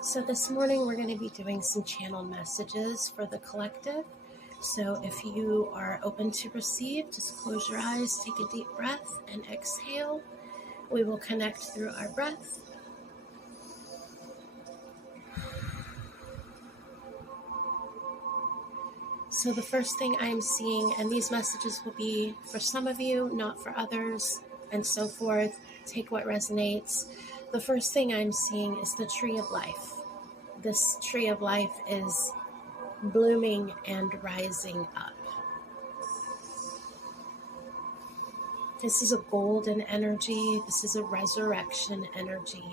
So this morning we're going to be doing some channeled messages for the collective. So if you are open to receive, just close your eyes, take a deep breath, and exhale. We will connect through our breath. So the first thing I'm seeing, and these messages will be for some of you, not for others, and so forth. Take what resonates. The first thing I'm seeing is the tree of life. This tree of life is blooming and rising up. This is a golden energy. This is a resurrection energy.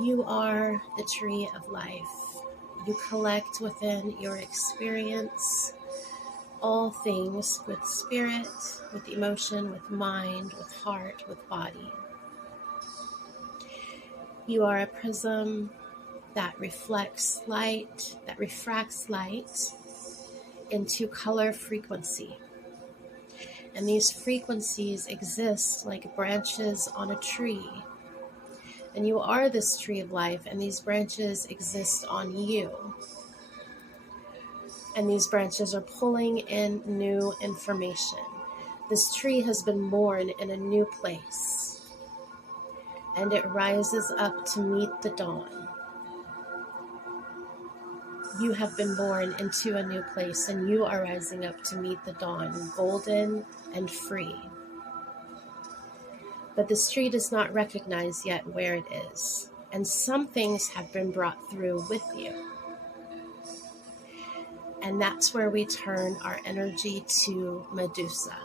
You are the tree of life. You collect within your experience all things with spirit, with emotion, with mind, with heart, with body. You are a prism that reflects light, that refracts light into color frequency. And these frequencies exist like branches on a tree. And you are this tree of life, and these branches exist on you. And these branches are pulling in new information. This tree has been born in a new place, and it rises up to meet the dawn. You have been born into a new place, and you are rising up to meet the dawn, golden and free. But this tree does not recognize yet where it is, and some things have been brought through with you. And that's where we turn our energy to Medusa.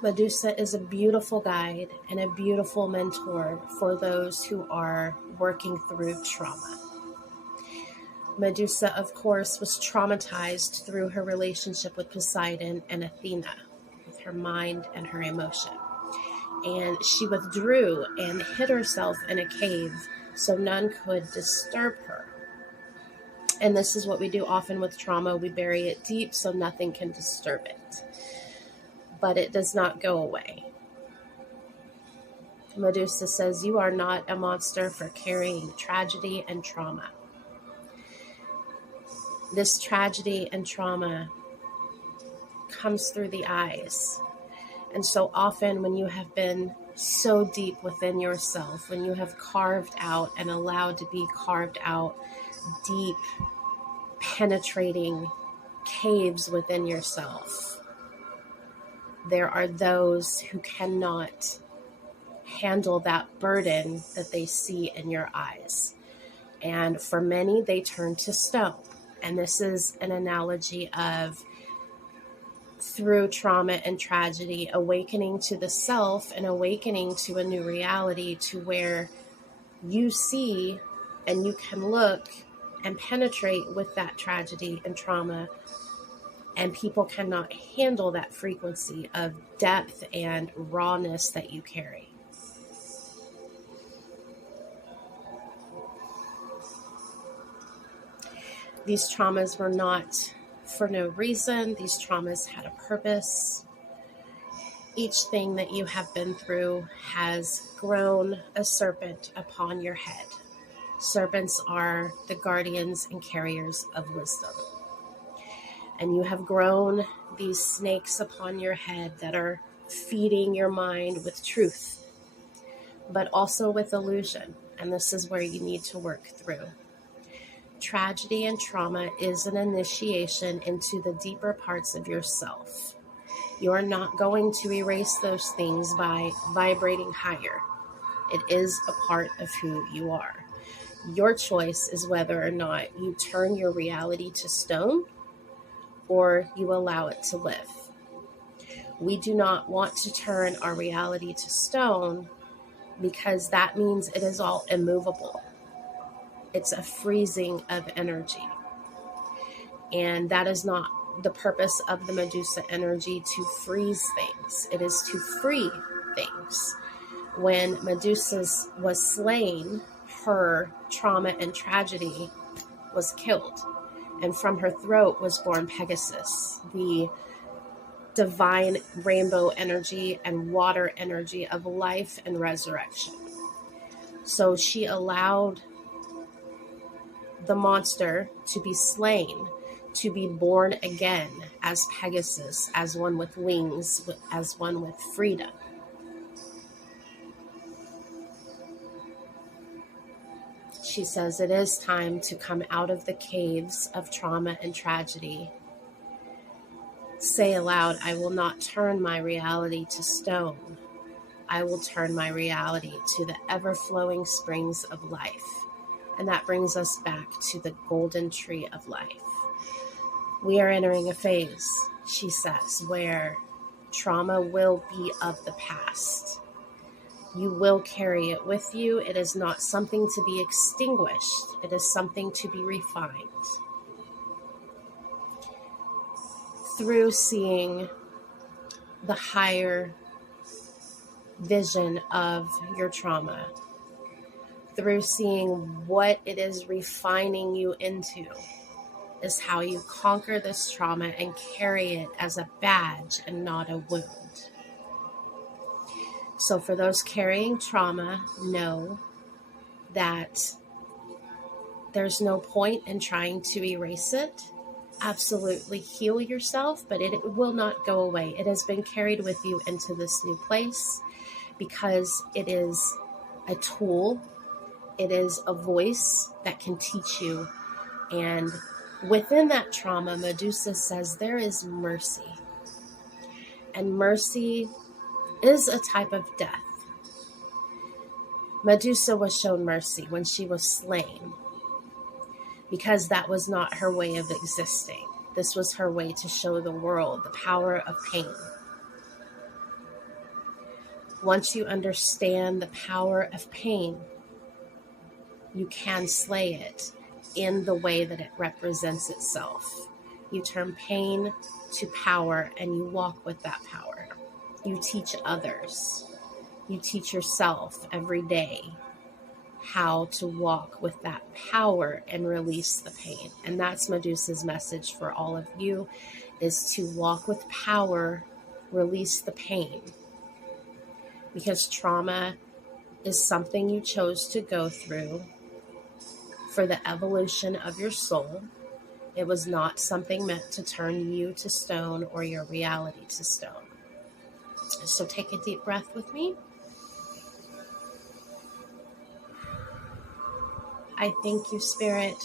Medusa is a beautiful guide and a beautiful mentor for those who are working through trauma. Medusa, of course, was traumatized through her relationship with Poseidon and Athena, with her mind and her emotion. And she withdrew and hid herself in a cave so none could disturb her. And this is what we do often with trauma. We bury it deep so nothing can disturb it. But it does not go away. Medusa says, you are not a monster for carrying tragedy and trauma. This tragedy and trauma comes through the eyes. And so often when you have been so deep within yourself, when you have carved out and allowed to be carved out deep, penetrating caves within yourself, there are those who cannot handle that burden that they see in your eyes. And for many, they turn to stone. And this is an analogy of, through trauma and tragedy, awakening to the self and awakening to a new reality, to where you see and you can look and penetrate with that tragedy and trauma, and people cannot handle that frequency of depth and rawness that you carry. These traumas were not for no reason. These traumas had a purpose. Each thing that you have been through has grown a serpent upon your head. Serpents are the guardians and carriers of wisdom. And you have grown these snakes upon your head that are feeding your mind with truth, but also with illusion. And this is where you need to work through. Tragedy and trauma is an initiation into the deeper parts of yourself. You're not going to erase those things by vibrating higher. It is a part of who you are. Your choice is whether or not you turn your reality to stone or you allow it to live. We do not want to turn our reality to stone because that means it is all immovable. It's a freezing of energy. And that is not the purpose of the Medusa energy, to freeze things. It is to free things. When Medusa was slain, her trauma and tragedy was killed. And from her throat was born Pegasus, the divine rainbow energy and water energy of life and resurrection. So she allowed the monster to be slain, to be born again as Pegasus, as one with wings, as one with freedom. She says it is time to come out of the caves of trauma and tragedy. Say aloud, I will not turn my reality to stone. I will turn my reality to the ever-flowing springs of life. And that brings us back to the golden tree of life. We are entering a phase, she says, where trauma will be of the past. You will carry it with you. It is not something to be extinguished. It is something to be refined. Through seeing the higher vision of your trauma, through seeing what it is refining you into, is how you conquer this trauma and carry it as a badge and not a wound. So for those carrying trauma, know that there's no point in trying to erase it. Absolutely heal yourself, but it will not go away. It has been carried with you into this new place because it is a tool. It is a voice that can teach you. And within that trauma, Medusa says there is mercy. And mercy is a type of death. Medusa was shown mercy when she was slain because that was not her way of existing. This was her way to show the world the power of pain. Once you understand the power of pain, you can slay it in the way that it represents itself. You turn pain to power and you walk with that power. You teach others. You teach yourself every day how to walk with that power and release the pain. And that's Medusa's message for all of you, is to walk with power, release the pain. Because trauma is something you chose to go through for the evolution of your soul. It was not something meant to turn you to stone or your reality to stone. So take a deep breath with me. I thank you, Spirit,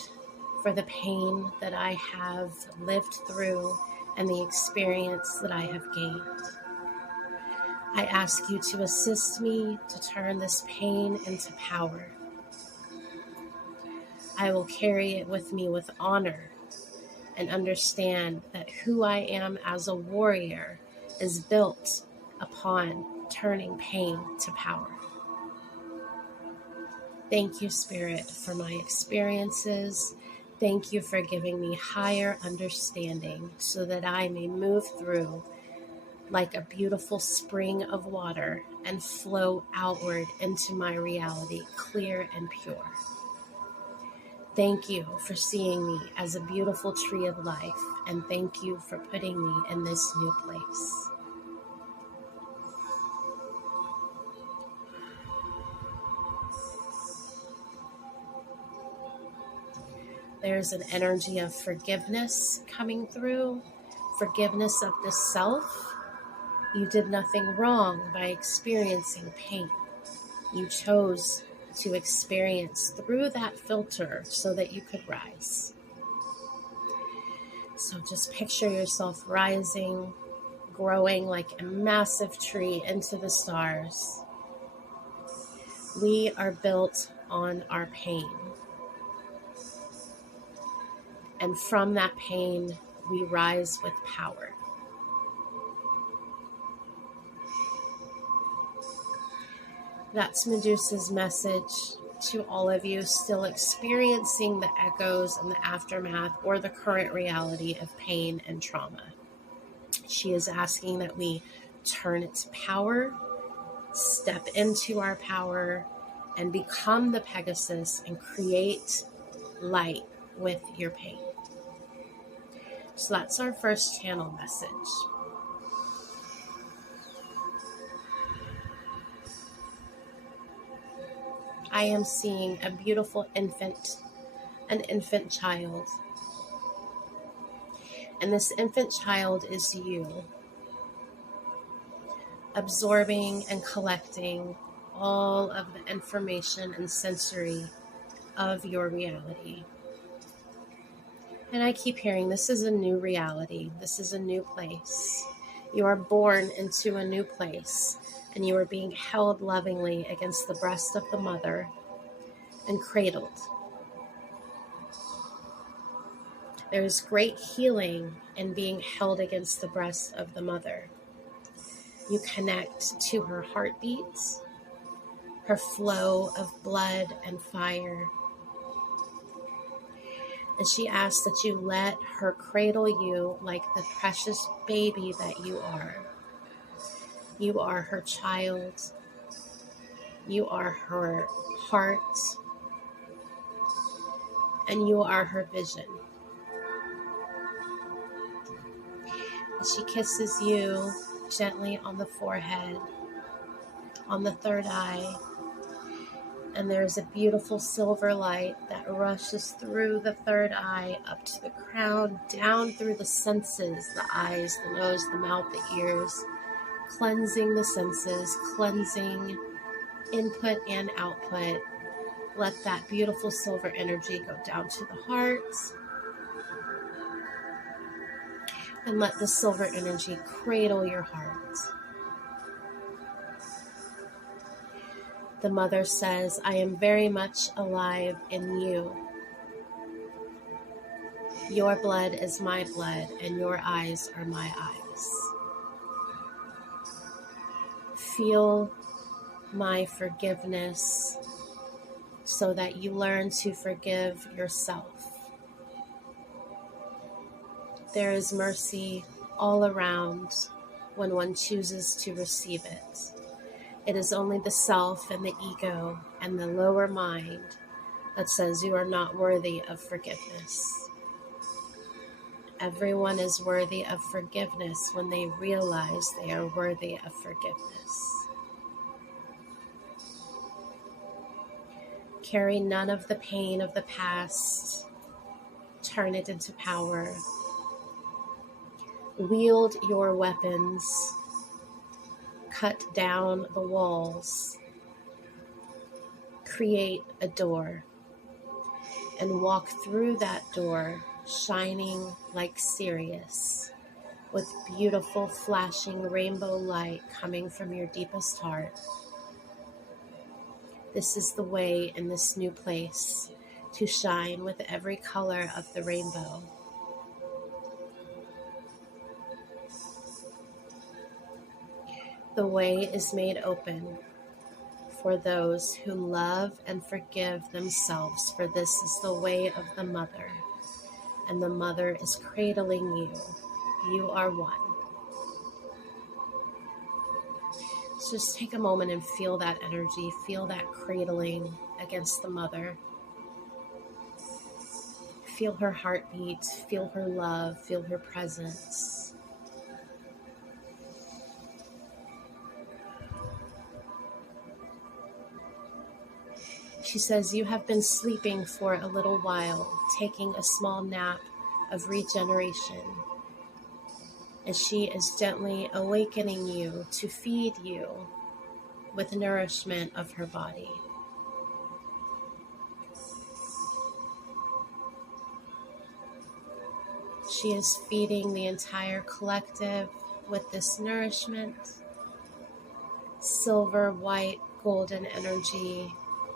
for the pain that I have lived through and the experience that I have gained. I ask you to assist me to turn this pain into power. I will carry it with me with honor and understand that who I am as a warrior is built upon turning pain to power. Thank you, Spirit, for my experiences. Thank you for giving me higher understanding so that I may move through like a beautiful spring of water and flow outward into my reality, clear and pure. Thank you for seeing me as a beautiful tree of life, and thank you for putting me in this new place. There's an energy of forgiveness coming through, forgiveness of the self. You did nothing wrong by experiencing pain. You chose to experience through that filter so that you could rise. So just picture yourself rising, growing like a massive tree into the stars. We are built on our pain. And from that pain, we rise with power. That's Medusa's message to all of you still experiencing the echoes and the aftermath or the current reality of pain and trauma. She is asking that we turn it to power, step into our power, and become the Pegasus and create light with your pain. So that's our first channel message. I am seeing a beautiful infant, an infant child. And this infant child is you, absorbing and collecting all of the information and sensory of your reality. And I keep hearing, this is a new reality. This is a new place. You are born into a new place, and you are being held lovingly against the breast of the mother and cradled. There is great healing in being held against the breast of the mother. You connect to her heartbeats, her flow of blood and fire. And she asks that you let her cradle you like the precious baby that you are. You are her child. You are her heart. And you are her vision. And she kisses you gently on the forehead, on the third eye. And there's a beautiful silver light that rushes through the third eye, up to the crown, down through the senses, the eyes, the nose, the mouth, the ears, cleansing the senses, cleansing input and output. Let that beautiful silver energy go down to the heart. And let the silver energy cradle your heart. The mother says, I am very much alive in you. Your blood is my blood, and your eyes are my eyes. Feel my forgiveness so that you learn to forgive yourself. There is mercy all around when one chooses to receive it. It is only the self and the ego and the lower mind that says you are not worthy of forgiveness. Everyone is worthy of forgiveness when they realize they are worthy of forgiveness. Carry none of the pain of the past. Turn it into power. Wield your weapons. Cut down the walls. Create a door. And walk through that door shining like Sirius, with beautiful flashing rainbow light coming from your deepest heart. This is the way in this new place to shine with every color of the rainbow. The way is made open for those who love and forgive themselves, for this is the way of the mother, and the mother is cradling you. You are one. So just take a moment and feel that energy, feel that cradling against the mother. Feel her heartbeat, feel her love, feel her presence. She says, you have been sleeping for a little while, taking a small nap of regeneration. And she is gently awakening you to feed you with nourishment of her body. She is feeding the entire collective with this nourishment, silver, white, golden energy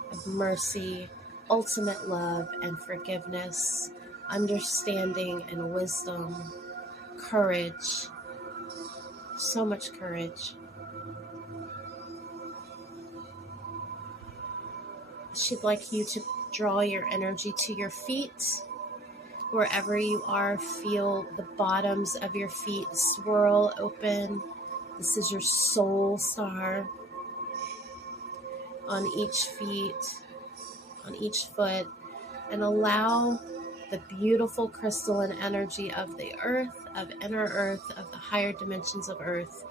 of mercy, ultimate love and forgiveness, understanding and wisdom, courage, so much courage. She'd like you to draw your energy to your feet. Wherever you are, feel the bottoms of your feet swirl open. This is your soul star. On each foot, and allow the beautiful crystalline energy of the earth, of inner earth, of the higher dimensions of earth,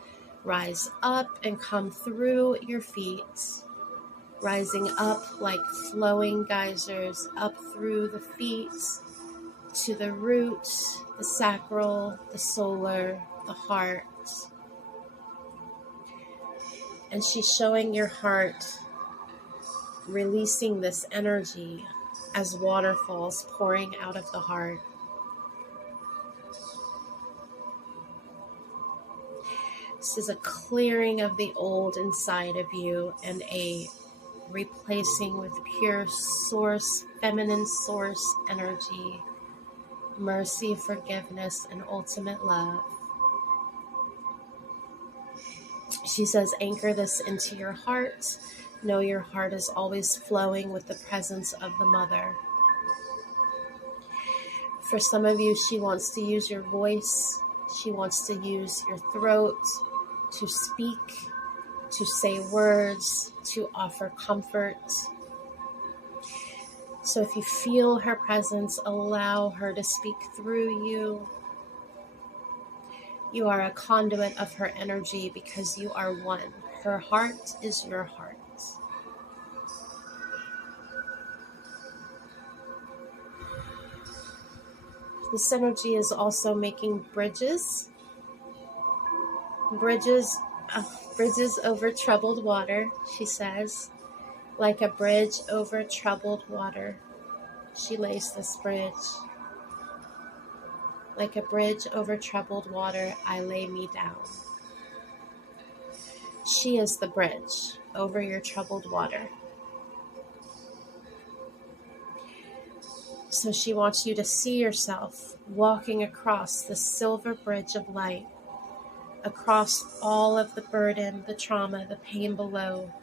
rise up and come through your feet, rising up like flowing geysers, up through the feet, to the root, the sacral, the solar, the heart. And she's showing your heart releasing this energy as waterfalls pouring out of the heart. This is a clearing of the old inside of you and a replacing with pure source, feminine source energy, mercy, forgiveness, and ultimate love. She says, anchor this into your heart. Know your heart is always flowing with the presence of the mother. For some of you, she wants to use your voice. She wants to use your throat to speak, to say words, to offer comfort. So if you feel her presence, allow her to speak through you. You are a conduit of her energy because you are one. Her heart is your heart. This energy is also making bridges over troubled water, she says. Like a bridge over troubled water, she lays this bridge. Like a bridge over troubled water, I lay me down. She is the bridge over your troubled water. So she wants you to see yourself walking across the silver bridge of light, across all of the burden, the trauma, the pain below.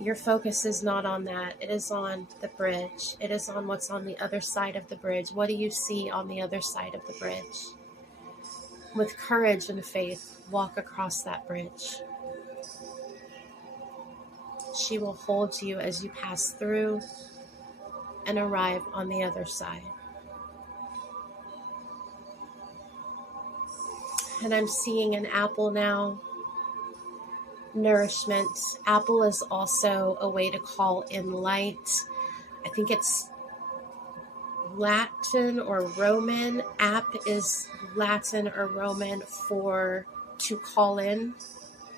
Your focus is not on that. It is on the bridge. It is on what's on the other side of the bridge. What do you see on the other side of the bridge? With courage and faith, walk across that bridge. She will hold you as you pass through and arrive on the other side. And I'm seeing an apple now. Nourishment. Apple is also a way to call in light. I think it's Latin or Roman. Ap is Latin or Roman for to call in,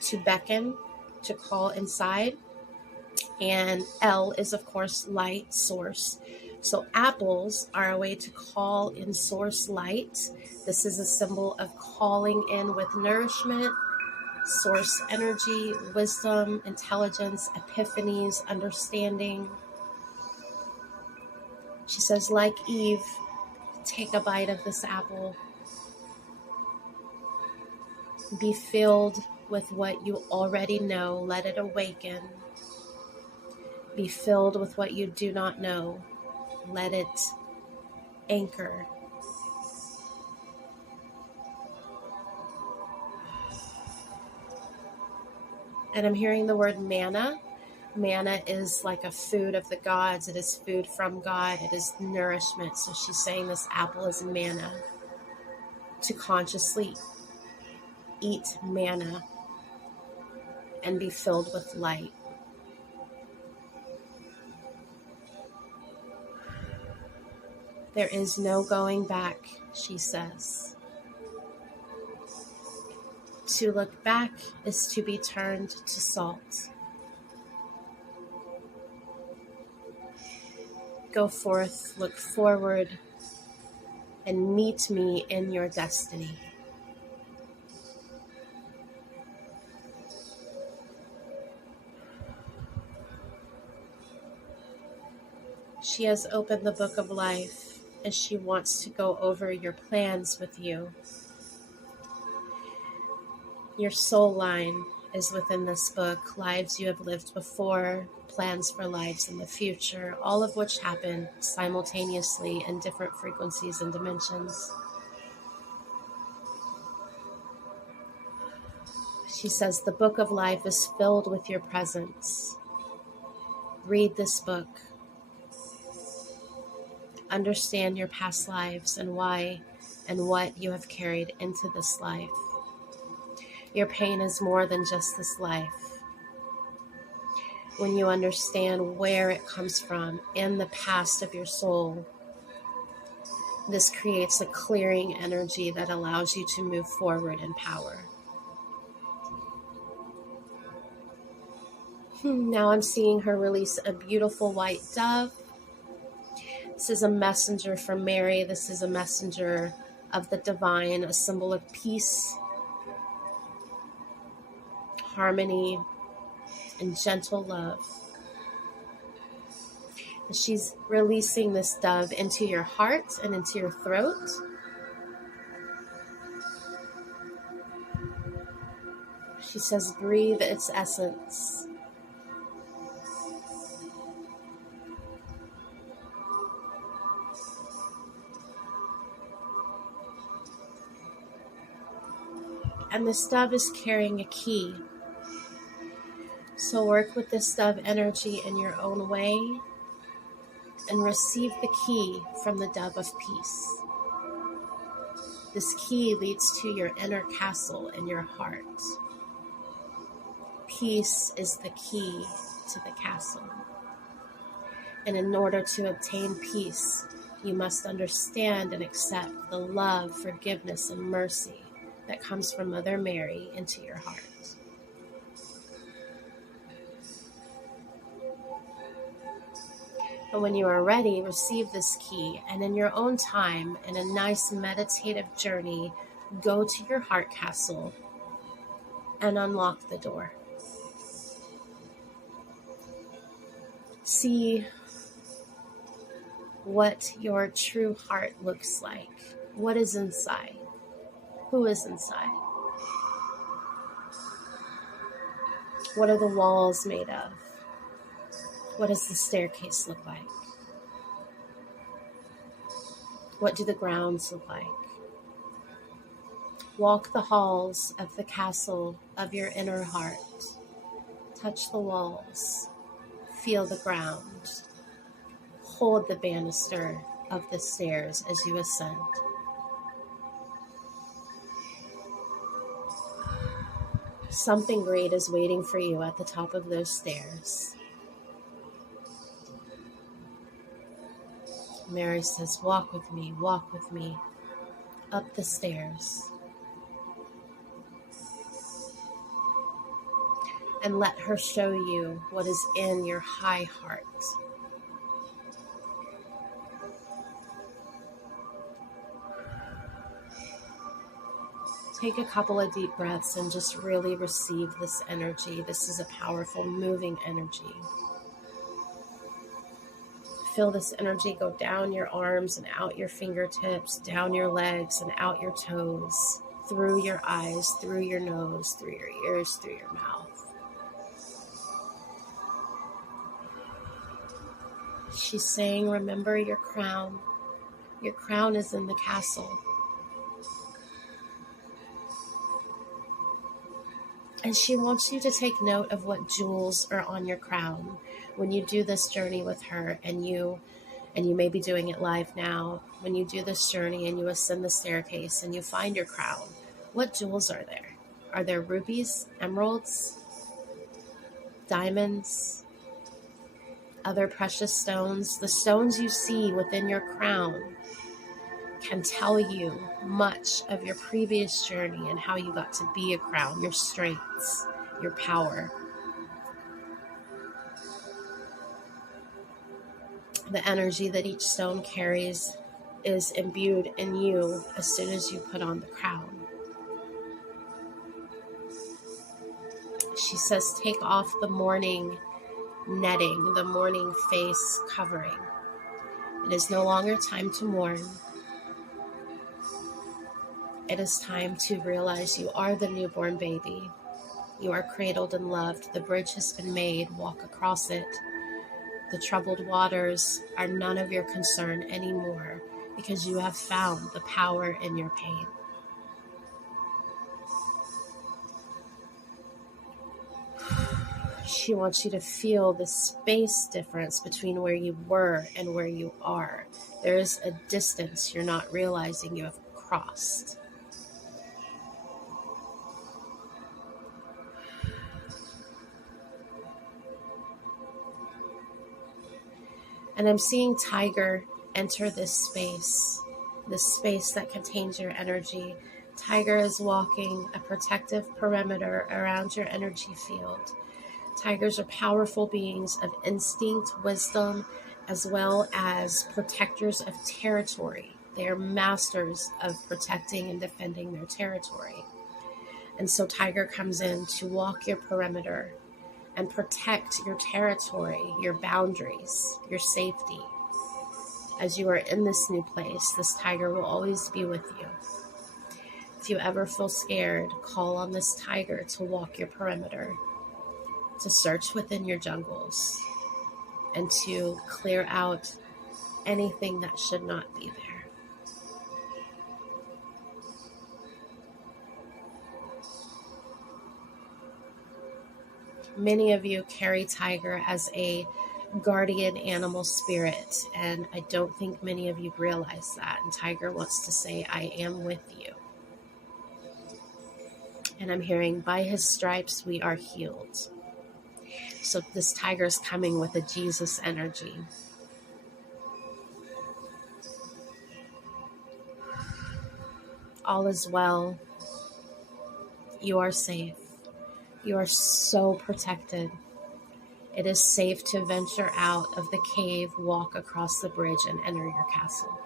to beckon, to call inside. And L is, of course, light source. So apples are a way to call in source light. This is a symbol of calling in with nourishment, source energy, wisdom, intelligence, epiphanies, understanding. She says, like Eve, take a bite of this apple. Be filled with what you already know. Let it awaken. Be filled with what you do not know. Let it anchor. And I'm hearing the word manna. Manna is like a food of the gods. It is food from God. It is nourishment. So she's saying this apple is manna. To consciously eat manna and be filled with light. There is no going back, she says. To look back is to be turned to salt. Go forth, look forward, and meet me in your destiny. She has opened the book of life, and she wants to go over your plans with you. Your soul line is within this book, lives you have lived before, plans for lives in the future, all of which happen simultaneously in different frequencies and dimensions. She says the book of life is filled with your presence. Read this book. Understand your past lives and why and what you have carried into this life. Your pain is more than just this life. when you understand where it comes from in the past of your soul, this creates a clearing energy that allows you to move forward in power. Now I'm seeing her release a beautiful white dove. This is a messenger from Mary. This is a messenger of the divine, a symbol of peace, harmony, and gentle love. And she's releasing this dove into your heart and into your throat. She says, breathe its essence. And this dove is carrying a key. So work with this dove energy in your own way and receive the key from the dove of peace. This key leads to your inner castle in your heart. Peace is the key to the castle. And in order to obtain peace, you must understand and accept the love, forgiveness, and mercy that comes from Mother Mary into your heart. And when you are ready, receive this key, and in your own time, in a nice meditative journey, go to your heart castle and unlock the door. See what your true heart looks like. What is inside? Who is inside? What are the walls made of? What does the staircase look like? What do the grounds look like? Walk the halls of the castle of your inner heart. Touch the walls. Feel the ground. Hold the banister of the stairs as you ascend. Something great is waiting for you at the top of those stairs. Mary says, walk with me up the stairs. And let her show you what is in your high heart. Take a couple of deep breaths and just really receive this energy. This is a powerful, moving energy. Feel this energy go down your arms and out your fingertips, down your legs and out your toes, through your eyes, through your nose, through your ears, through your mouth. She's saying, remember your crown. Your crown is in the castle. And she wants you to take note of what jewels are on your crown when you do this journey with her, and you may be doing it live now. When you do this journey and you ascend the staircase and you find your crown, what jewels are there? Are there rubies, emeralds, diamonds, other precious stones? The stones you see within your crown can tell you much of your previous journey and how you got to be a crown, your strengths, your power. The energy that each stone carries is imbued in you as soon as you put on the crown. She says, take off the mourning netting, the mourning face covering. It is no longer time to mourn. It is time to realize you are the newborn baby. You are cradled and loved. The bridge has been made. Walk across it. The troubled waters are none of your concern anymore because you have found the power in your pain. She wants you to feel the space difference between where you were and where you are. There is a distance you're not realizing you have crossed. And I'm seeing Tiger enter this space that contains your energy. Tiger is walking a protective perimeter around your energy field. Tigers are powerful beings of instinct, wisdom, as well as protectors of territory. They are masters of protecting and defending their territory. And so Tiger comes in to walk your perimeter and protect your territory, your boundaries, your safety. As you are in this new place, this Tiger will always be with you. If you ever feel scared, call on this Tiger to walk your perimeter, to search within your jungles, and to clear out anything that should not be there. Many of you carry Tiger as a guardian animal spirit, and I don't think many of you realize that. And Tiger wants to say, I am with you. And I'm hearing, by his stripes we are healed. So this Tiger is coming with a Jesus energy. All is well. You are safe. You are so protected. It is safe to venture out of the cave, walk across the bridge, and enter your castle.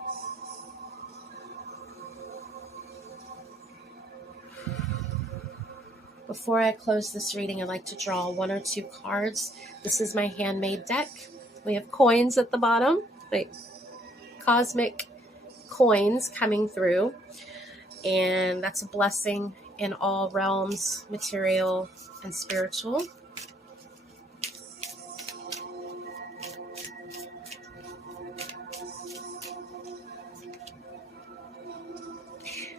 Before I close this reading, I'd like to draw 1 or 2 cards. This is my handmade deck. We have coins at the bottom, like cosmic coins coming through. And that's a blessing in all realms, material and spiritual.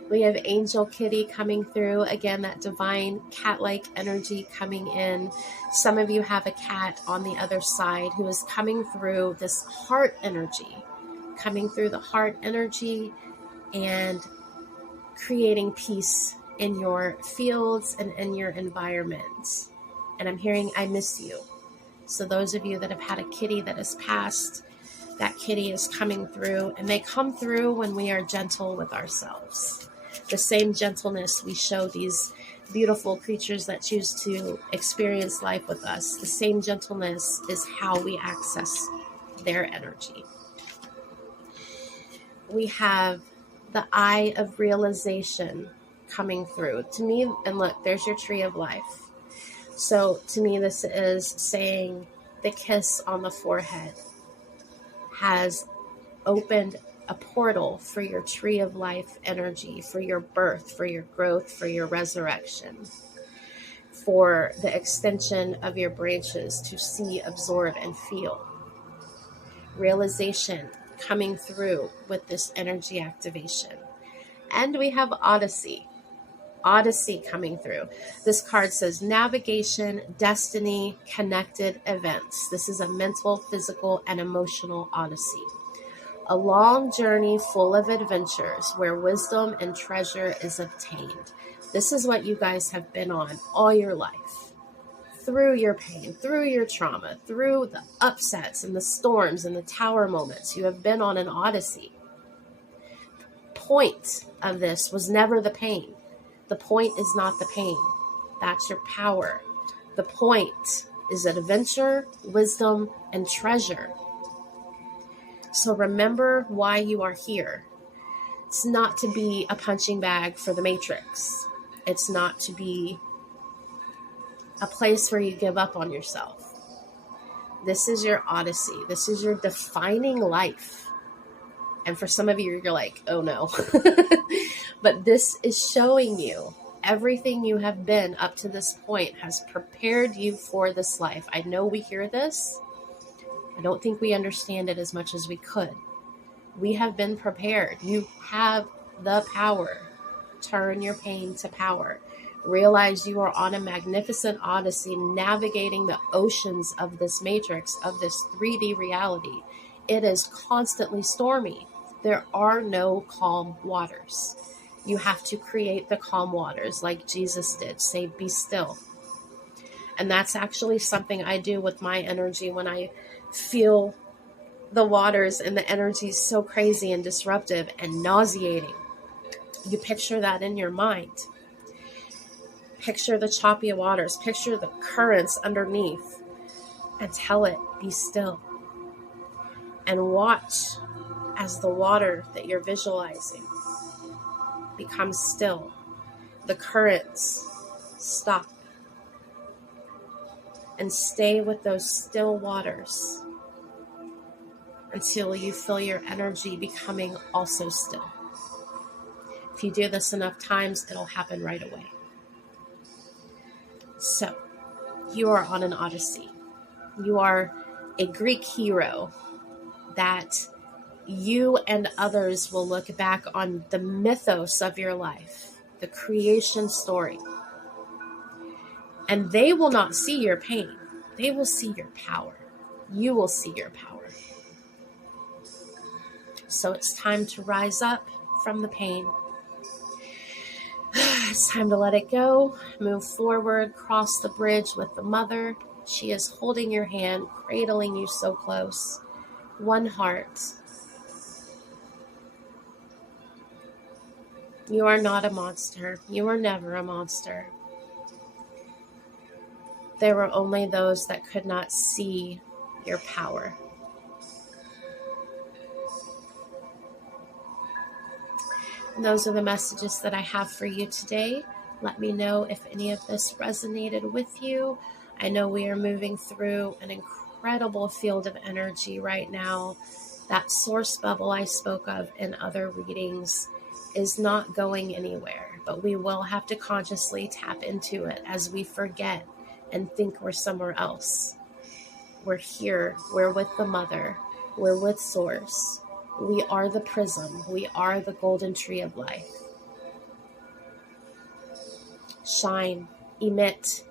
We have Angel Kitty coming through. Again, that divine cat-like energy coming in. Some of you have a cat on the other side who is coming through this heart energy, coming through the heart energy and creating peace in your fields and in your environment. And I'm hearing, I miss you. So those of you that have had a kitty that has passed, that kitty is coming through, and they come through when we are gentle with ourselves. The same gentleness we show these beautiful creatures that choose to experience life with us, the same gentleness is how we access their energy. We have the eye of realization coming through. To me, and look, there's your tree of life. So to me, this is saying the kiss on the forehead has opened a portal for your tree of life energy, for your birth, for your growth, for your resurrection, for the extension of your branches to see, absorb, and feel. Realization coming through with this energy activation. And we have Odyssey. Odyssey coming through. This card says navigation, destiny, connected events. This is a mental, physical, and emotional odyssey. A long journey full of adventures where wisdom and treasure is obtained. This is what you guys have been on all your life. Through your pain, through your trauma, through the upsets and the storms and the tower moments, you have been on an odyssey. Point of this was never the pain. The point is not the pain. That's your power. The point is adventure, wisdom, and treasure. So remember why you are here. It's not to be a punching bag for the Matrix. It's not to be a place where you give up on yourself. This is your odyssey. This is your defining life. And for some of you, you're like, oh no. But this is showing you everything you have been up to this point has prepared you for this life. I know we hear this. I don't think we understand it as much as we could. We have been prepared. You have the power. Turn your pain to power. Realize you are on a magnificent odyssey navigating the oceans of this matrix, of this 3D reality. It is constantly stormy. There are no calm waters. You have to create the calm waters like Jesus did. Say, be still. And that's actually something I do with my energy when I feel the waters and the energy is so crazy and disruptive and nauseating. You picture that in your mind. Picture the choppy waters. Picture the currents underneath. And tell it, be still. And watch as the water that you're visualizing becomes still. The currents stop. And stay with those still waters until you feel your energy becoming also still. If you do this enough times, it'll happen right away. So, you are on an odyssey. You are a Greek hero that you and others will look back on the mythos of your life, the creation story. And they will not see your pain. They will see your power. You will see your power. So it's time to rise up from the pain. It's time to let it go. Move forward, cross the bridge with the mother. She is holding your hand, cradling you so close. One heart. You are not a monster. You were never a monster. There were only those that could not see your power. And those are the messages that I have for you today. Let me know if any of this resonated with you. I know we are moving through an incredible field of energy right now. That source bubble I spoke of in other readings is not going anywhere, but we will have to consciously tap into it as we forget and think we're somewhere else. We're here. We're with the mother. We're with source. We are the prism. We are the golden tree of life. Shine, emit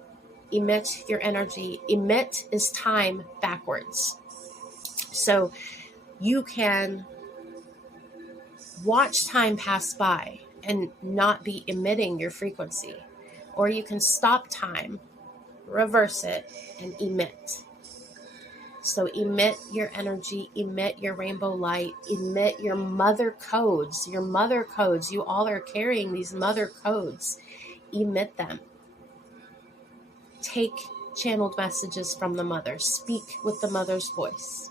your energy. Emit is time backwards. So you can watch time pass by and not be emitting your frequency. Or you can stop time, reverse it, and emit. So emit your energy, emit your rainbow light, emit your mother codes. Your mother codes. You all are carrying these mother codes. Emit them. Take channeled messages from the mother. Speak with the mother's voice.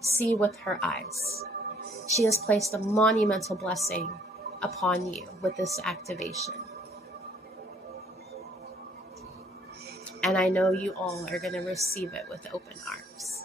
See with her eyes. She has placed a monumental blessing upon you with this activation. And I know you all are going to receive it with open arms.